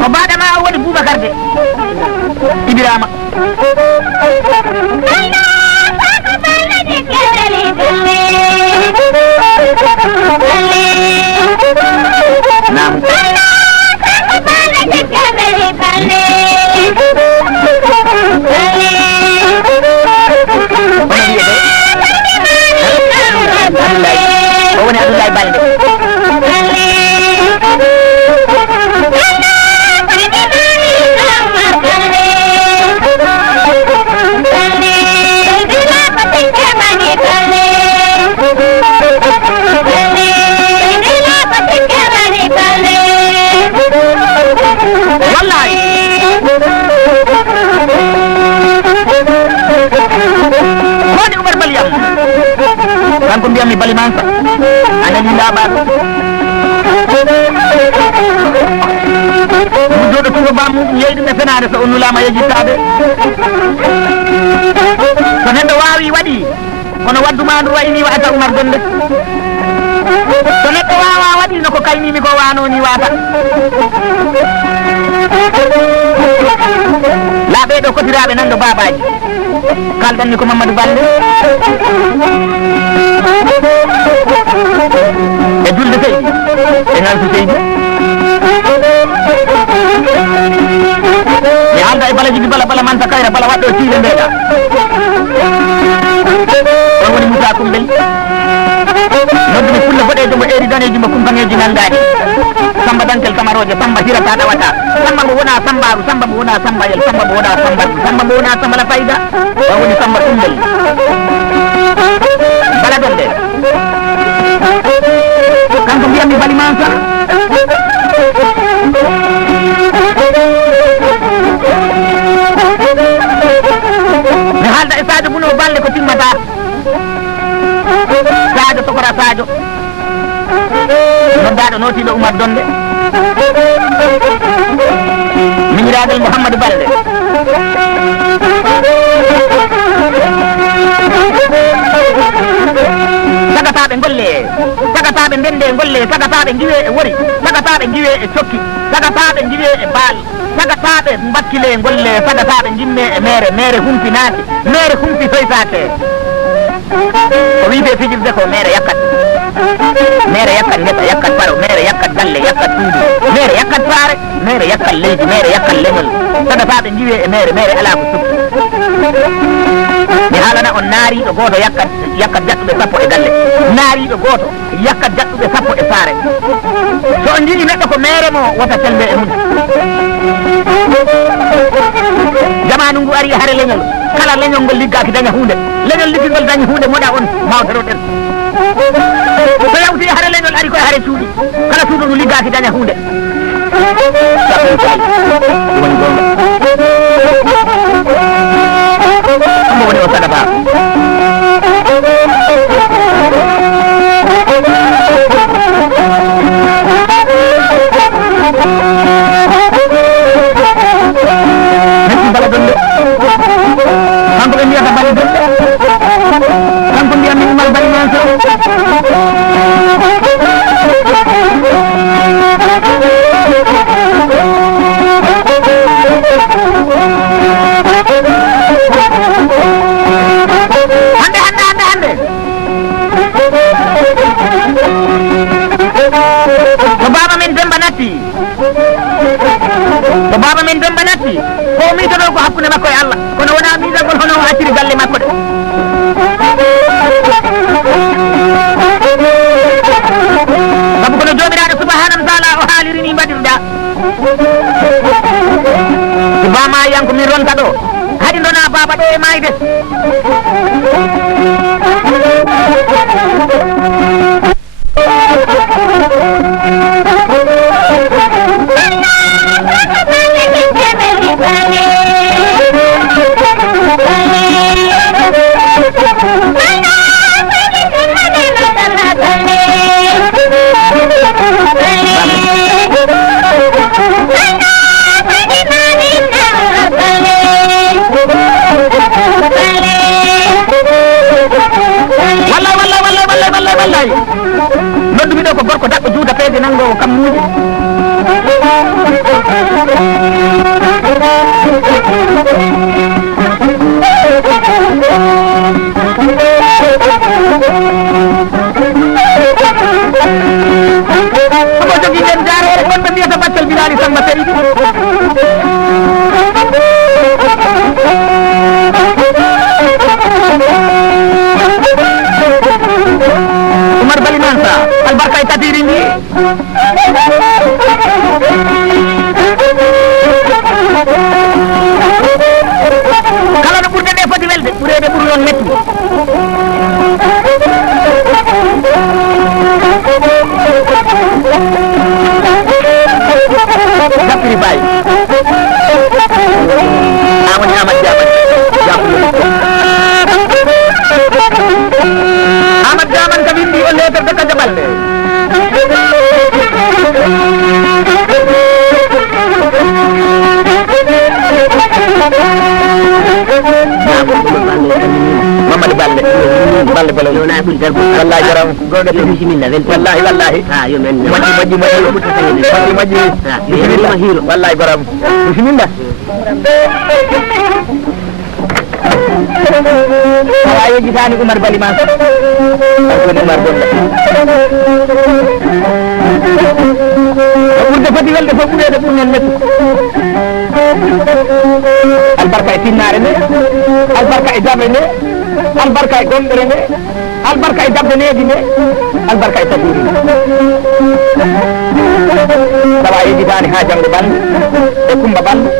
ko baɗama woni Boubacar de Ibirama nam woni Abdoulaye Balde wallahi woni Oumar Baliyam kanko mbiyammi Balimansa anani laaɓaɗo mo jooɗo tuba bamuɗum yeyi ɗum e fenade so onnulama yejittade so neɗɗo wawi waɗi kono wadduma ndu wayni wata Oumar Donde so neɗɗo wawa waɗi noko kaynimi ko wanoni wata laaɓeɗo kotiraɓe nanɗo babaji kalɗanmi ko Mamadou Balde e Dulde Seydi e Nansu Seydi mi halda e Bala Jibi Bala Manta Kayra Bala waɗɗo Thiile Mbeɗa on woni Moussa Kumbel noddumi fulla boɗejo mo eri daneji mo kumpaŋeji nangaɗi Samba Dankel Samaroje Samba hirata ɗawata Samba mo wona Sambaru Samba mo wona Sambayel Samba mo wona Sambadu Samba mo wona Samba la Fayda on woni Samba Kumbel Bala Donde kanko mbiyammi Balimansa mi haalda e Sadio Buno Balde ko timmata Sadio Tokora Sadio noddaɗo notiɗo Oumar Donde miñiraɗel Mouhamadou Balde sagataɓe golle sagataɓe ndende golle sagataɓe giwe e wori sagataɓe giwe e cokki sagataɓe giwe e baal sagataɓe bakkile golle sagataɓe gimme e mere humpinaki mere humpi soytake ko wiide fijirde ko mere yakkat ngesa yakkat paro mere yakkat galle yakkat suudu mere yakkat saare mere yakkat leydi mere yakkat leñol sagataɓe giwe e mere ala ko sukki mi haalana on naariɗo goto yakkat jaɗɗuɓe sappo e galle naariɗo goto yakkat jaɗɗuɓe sappo e saare so on jiɗi neɗɗo ko mere mo wota selbe e mum jamanu ngu ari hare leñol kala leñol ngol liggaki daña hunde leñol liggigol daña hunde moɗa on mawtoroɗen so yawti hare leñol ari koye hare cuuɗi kala suudu ndu liggaki daña hunde woni gonga ɗum woni o sagata Bala Donde kanko ɓe mbiyata Bala Donde kanko mbiyami Oumar Balimansa hande ko baba men Demba natti ko miitoɗo ko hakkude makko e Allah kono wona miidagol hono o acciri galle makko de sabu kono jomiraɗo subahanahu wa taala o haalirini mbaɗirɗa so bama yanko min ronta ɗo haɗi dona baba ɗo e mayde Bye. ɗo ko gorko daɓɓo juuta peede nangowo kam muuji omo jogii nden jaareere gonɓe mbiyata baccel Bilali Samba Seydi Oumar Baliman Sa albarka e tatiri ndi kala no ɓurde nde foti welde ɓureede ɓuri on metti Gapiri Baye Amadi Amad Diaman Amad Diaman ka windi o lettere de Kadia Baldé Mamadou Balle Balle Balo yo na bul darbu wallahi jaram goga bismillah wallahi wallahi ha yo men moji bismillah hiro wallahi baram bismillah ayo jitani Oumar Baliman ko Oumar Bonda ɓurde foti welde fof ɓurede ɓurnen mettu albarka e tinnare nde albarka e jabre nde albarka e gonɗere nde albarka e dabde needi nde albarka e tafiri nde tawa yejitani ha janggo Balde e Kumba Balde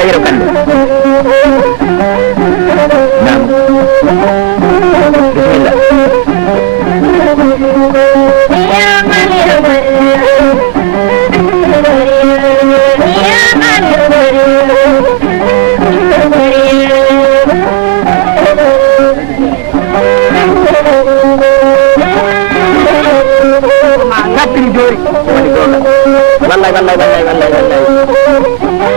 e Yero Kande nam bisimilla kattiri jori woni gonga wallahi wallahi wallahi wallahi wallahi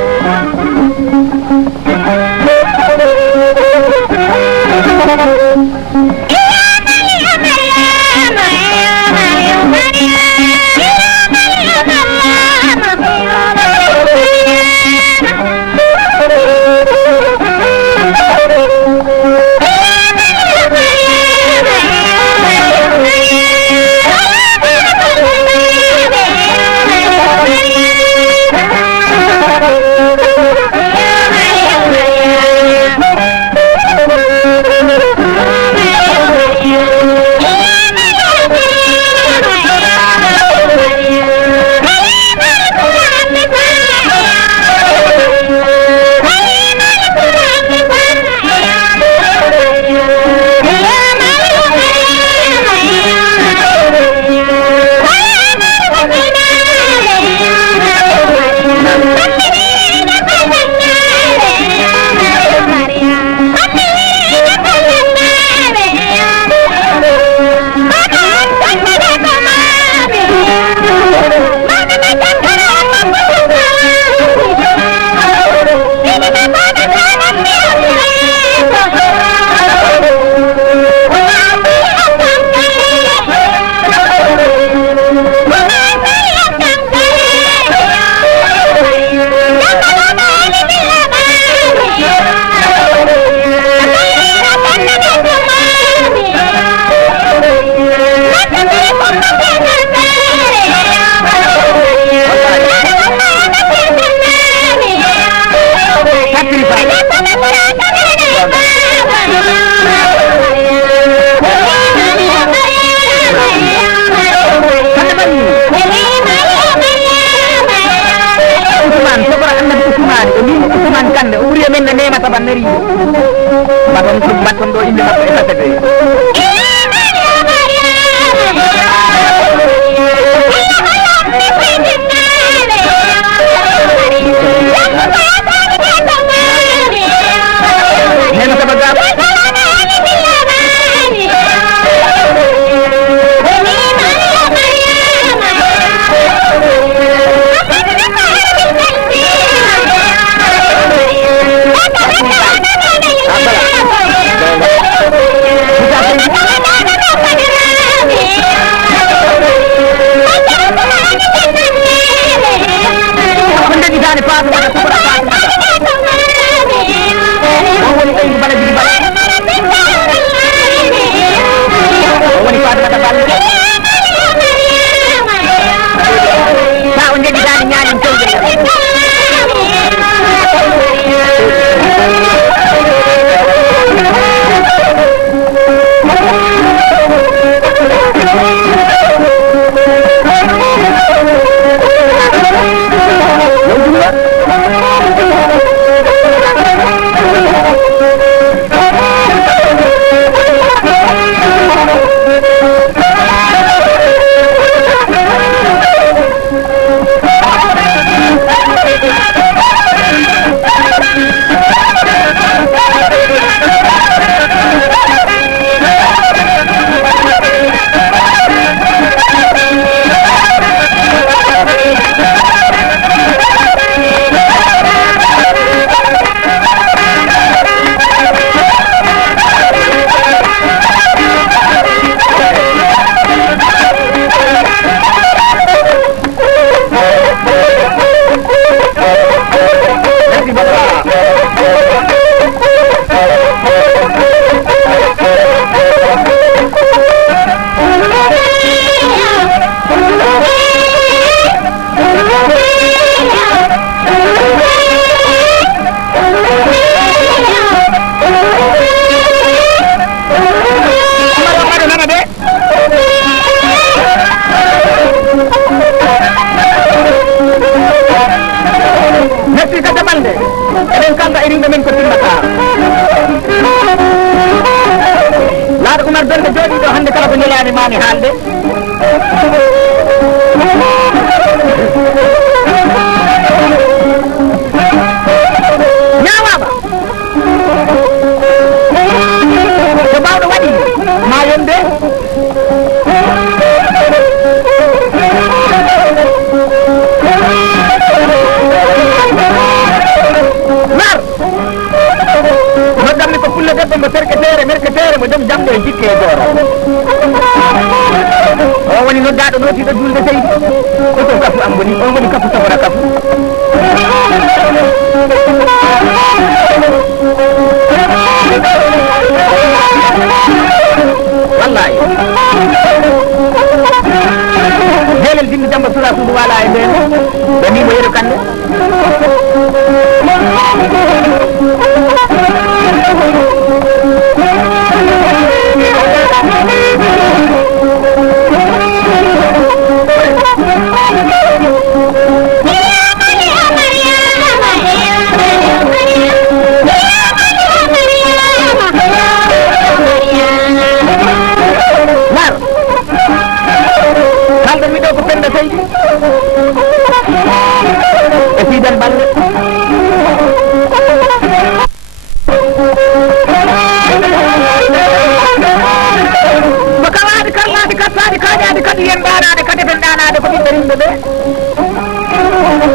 batton ɗo inde mabɓe e tasete neno saba gaba golle goro o woni noddaɗo notiɗo julde seydi oto kafu am woni on woni kafu safora kafu wallahi jelel dindi jamba sura suudu wala e nden ɓe mbimo yeru kande ko penda seydi e fiidan balle so kawaade karlaade kattaade kaaƴaade kadi yen ɗaanaade kadi fen ɗaanaade ko ɓiɓɓe rimɓe ɓe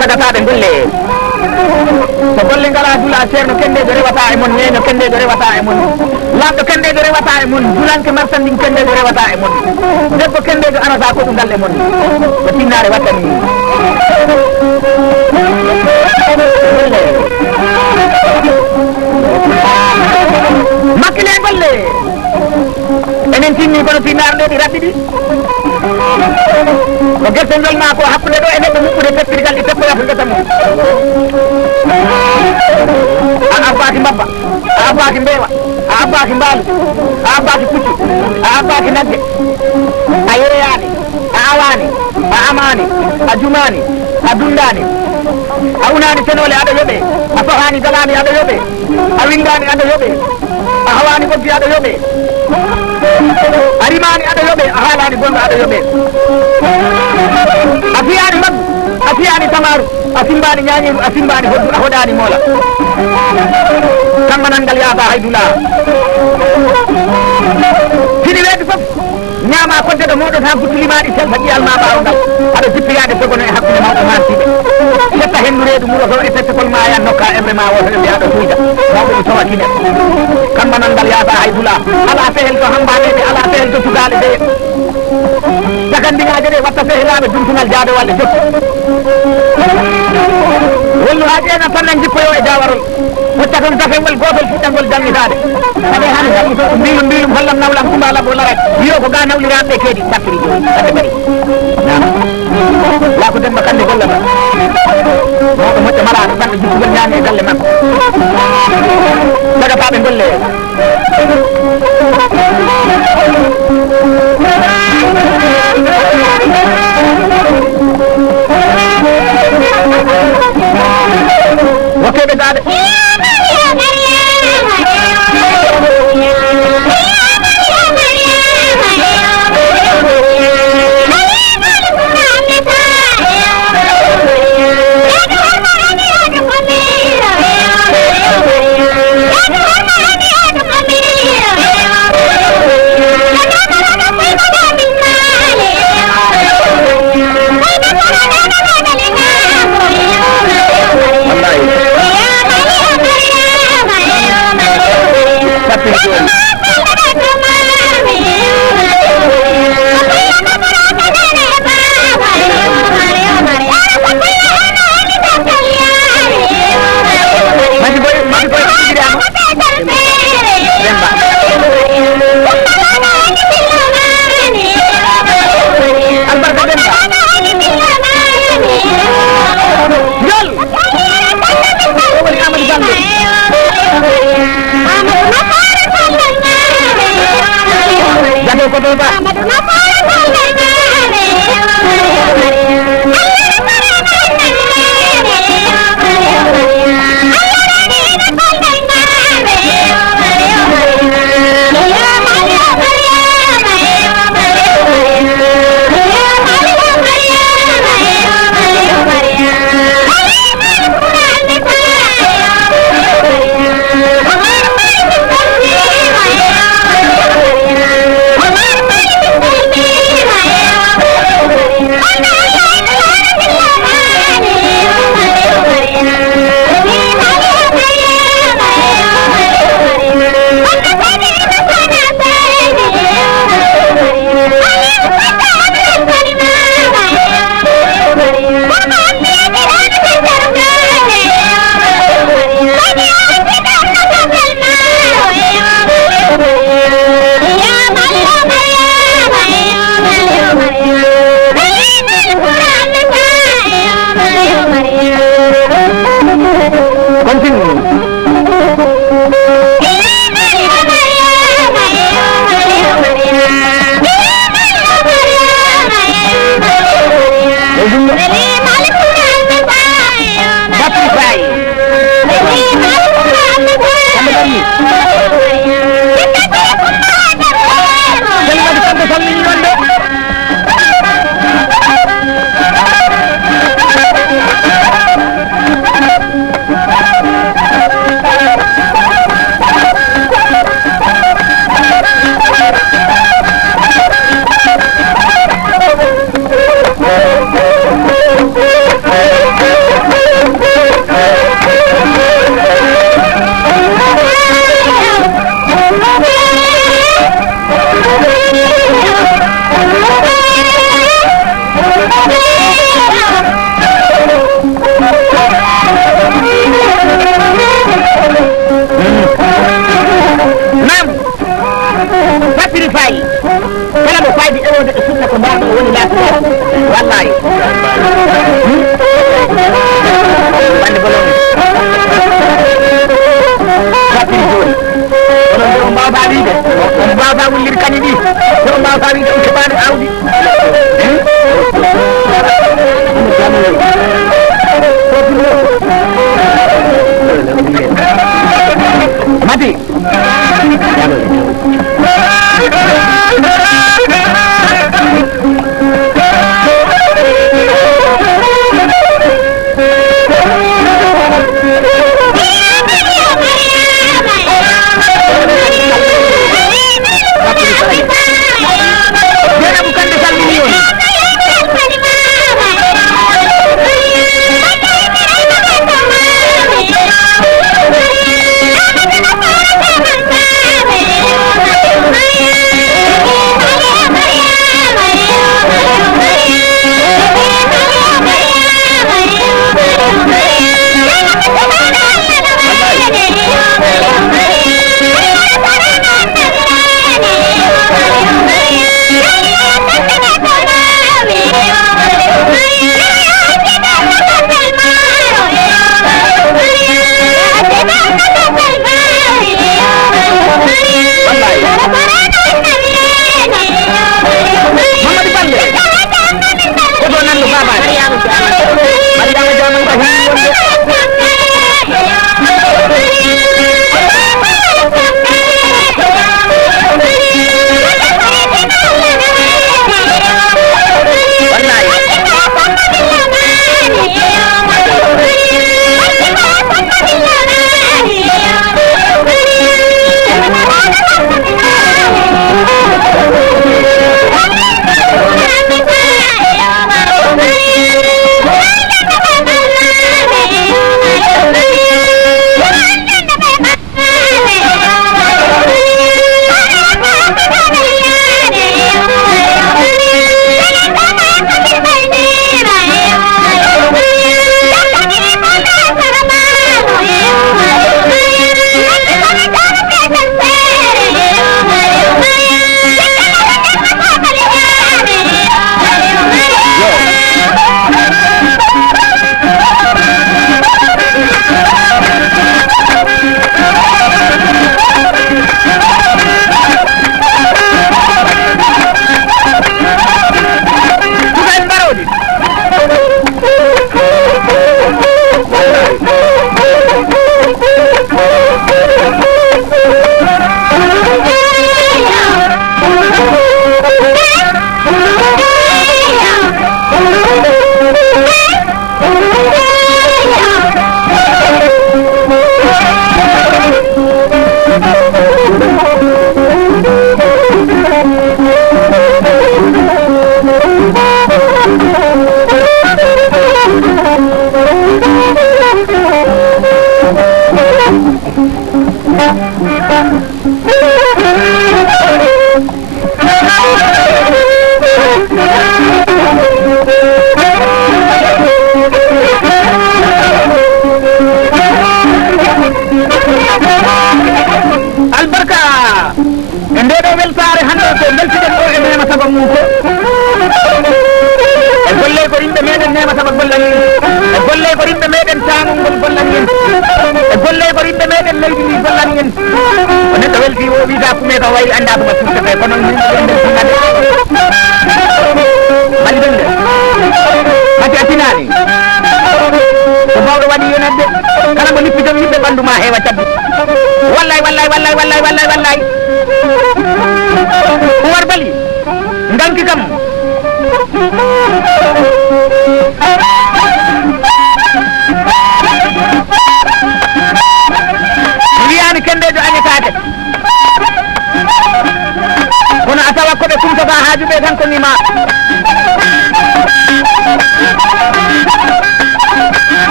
sagataaɓe golle so golle ngala dula ceerno kendejo rewata e mon neño kendejo rewata e mon lamɗo kendejo rewata e mon dulanke marsandin kendejo rewata e mon debbo kendejo arata ko ɗugal e mon ko tinnare wattani makkile golle enen tinni kono tinnare ɗo ɗi raɓɓiɗi ko gerte jolma ko hakkude ɗo e neɗɗo muɓɓude teppirgal ɗi teppoyata gesa mum a abbaki mbabba a abbaki mbeewa a abbaki mbaalu a abbaki puccu a abbaki nagge a yeeyani a awani a amani a jumani a dundani a unani senole aɗa yoɓe a sohani galani aɗa yoɓe a windani aɗa yoɓe a hawani ɓoggi aɗa yoɓe a rimani aɗa yoɓe a haalani gonɗo aɗa yoɓe a fiyani maggu a fiyani tamaru a simbani ñañiru a simbani hoddu a hoɗani moola kammanal ngal yaata haydula sini weedi fof ñaama kodde ɗo moɗon ha guttulimaɗi selfa ƴiyalma ɓaawo ngal aɗa jippiyade segono e hakkude mawɗo mantiɓe setta hendu reedu muro to e tettokol ma yan nokka emre ma woto ɓe aɗa tuyda mawɓe ɗi towa kine kammanal ngal yaata haydula ala fehel to hambaneɓe ala fehel to cukaɗe ɓe jagandiŋaje ɗe watta fehelaɓe dumtugal jaade walle jokki wollu ha ƴeena tan en jippoyo e jawarol hocca toon dafengol gotol fuɗɗangol jangitade ade hani jangito ɗum mbilum mbilum hollam nawlam kumbalam o larat wiyo ko ga nawliraɓe keedi sattiri joni kande bari la ko demba kande gollama mawɗo moƴƴo malaɗo ɓanɗo jippugol ñaami e galle makko sagataɓe golle wokkebe dade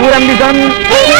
Puram di